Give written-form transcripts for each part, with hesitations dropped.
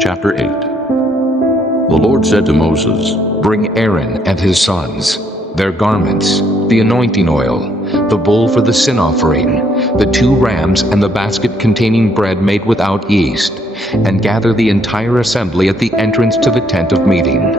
Chapter 8. The Lord said to Moses, Bring Aaron and his sons, their garments, the anointing oil, the bull for the sin offering, the 2 rams and the basket containing bread made without yeast, and gather the entire assembly at the entrance to the tent of meeting.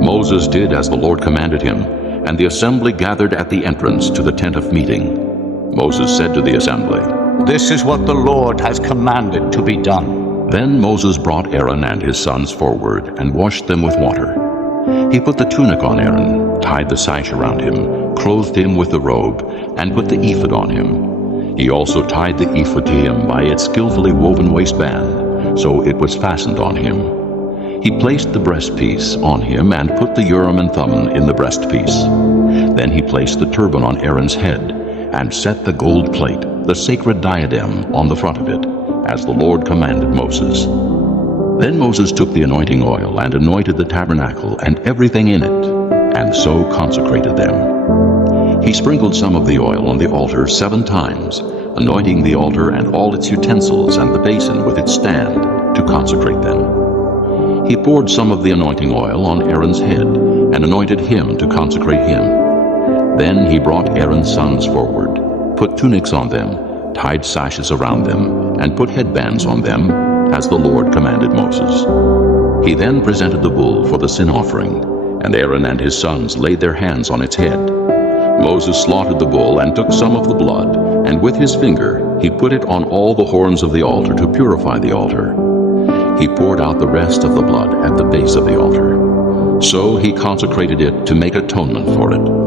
Moses did as the Lord commanded him, and the assembly gathered at the entrance to the tent of meeting. Moses said to the assembly, This is what the Lord has commanded to be done. Then Moses brought Aaron and his sons forward and washed them with water. He put the tunic on Aaron, tied the sash around him, clothed him with the robe, and put the ephod on him. He also tied the ephod to him by its skillfully woven waistband, so it was fastened on him. He placed the breastpiece on him and put the Urim and Thummim in the breastpiece. Then he placed the turban on Aaron's head and set the gold plate, the sacred diadem, on the front of it, as the Lord commanded Moses. Then Moses took the anointing oil and anointed the tabernacle and everything in it, and so consecrated them. He sprinkled some of the oil on the altar 7 times, anointing the altar and all its utensils and the basin with its stand, to consecrate them. He poured some of the anointing oil on Aaron's head and anointed him to consecrate him. Then he brought Aaron's sons forward, put tunics on them, tied sashes around them, and put headbands on them, as the Lord commanded Moses. He then presented the bull for the sin offering, and Aaron and his sons laid their hands on its head. Moses slaughtered the bull and took some of the blood, and with his finger he put it on all the horns of the altar to purify the altar. He poured out the rest of the blood at the base of the altar. So he consecrated it to make atonement for it.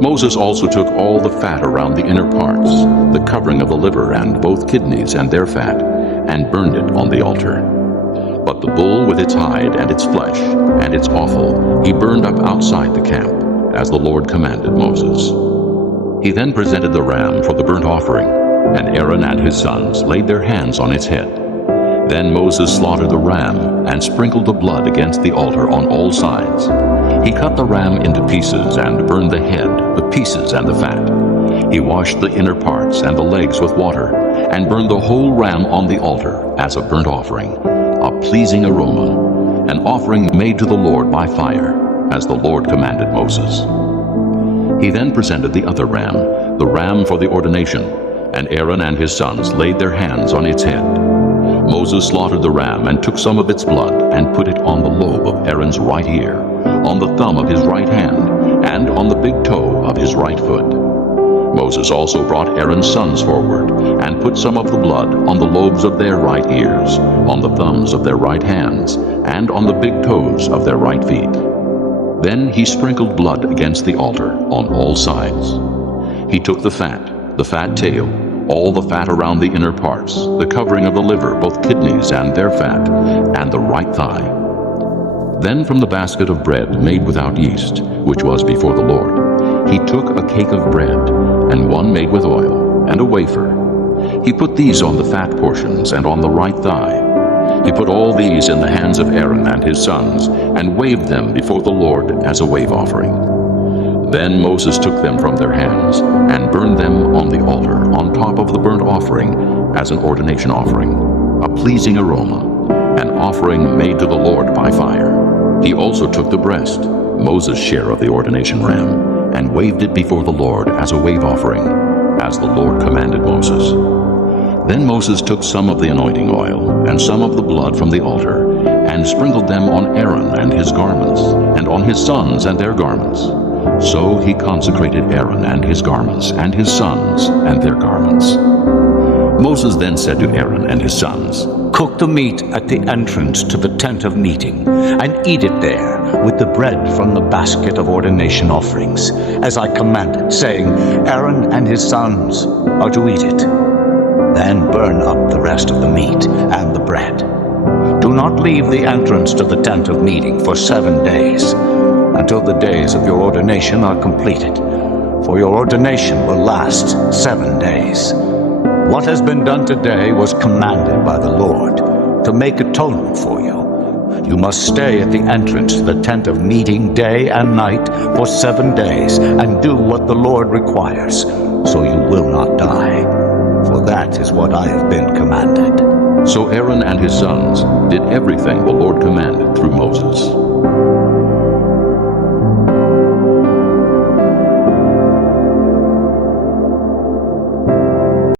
Moses also took all the fat around the inner parts, the covering of the liver and both kidneys and their fat, and burned it on the altar. But the bull with its hide and its flesh and its offal he burned up outside the camp, as the Lord commanded Moses. He then presented the ram for the burnt offering, and Aaron and his sons laid their hands on its head. Then Moses slaughtered the ram and sprinkled the blood against the altar on all sides. He cut the ram into pieces and burned the head, the pieces and the fat. He washed the inner parts and the legs with water, and burned the whole ram on the altar as a burnt offering, a pleasing aroma, an offering made to the Lord by fire, as the Lord commanded Moses. He then presented the other ram, the ram for the ordination, and Aaron and his sons laid their hands on its head. Moses slaughtered the ram and took some of its blood and put it on the lobe of Aaron's right ear, on the thumb of his right hand, and on the big toe of his right foot. Moses also brought Aaron's sons forward and put some of the blood on the lobes of their right ears, on the thumbs of their right hands, and on the big toes of their right feet. Then he sprinkled blood against the altar on all sides. He took the fat tail, all the fat around the inner parts, the covering of the liver, both kidneys and their fat, and the right thigh. Then from the basket of bread made without yeast, which was before the Lord, he took a cake of bread, and one made with oil, and a wafer. He put these on the fat portions and on the right thigh. He put all these in the hands of Aaron and his sons, and waved them before the Lord as a wave offering. Then Moses took them from their hands, and burned them on the altar on top of the burnt offering as an ordination offering, a pleasing aroma, an offering made to the Lord by fire. He also took the breast, Moses' share of the ordination ram, and waved it before the Lord as a wave offering, as the Lord commanded Moses. Then Moses took some of the anointing oil and some of the blood from the altar, and sprinkled them on Aaron and his garments, and on his sons and their garments. So he consecrated Aaron and his garments, and his sons and their garments. Moses then said to Aaron and his sons, Cook the meat at the entrance to the tent of meeting, and eat it there with the bread from the basket of ordination offerings, as I commanded, saying, Aaron and his sons are to eat it. Then burn up the rest of the meat and the bread. Do not leave the entrance to the tent of meeting for 7 days, until the days of your ordination are completed, for your ordination will last 7 days. What has been done today was commanded by the Lord to make atonement for you. You must stay at the entrance to the tent of meeting day and night for 7 days, and do what the Lord requires, so you will not die. For that is what I have been commanded. So Aaron and his sons did everything the Lord commanded through Moses.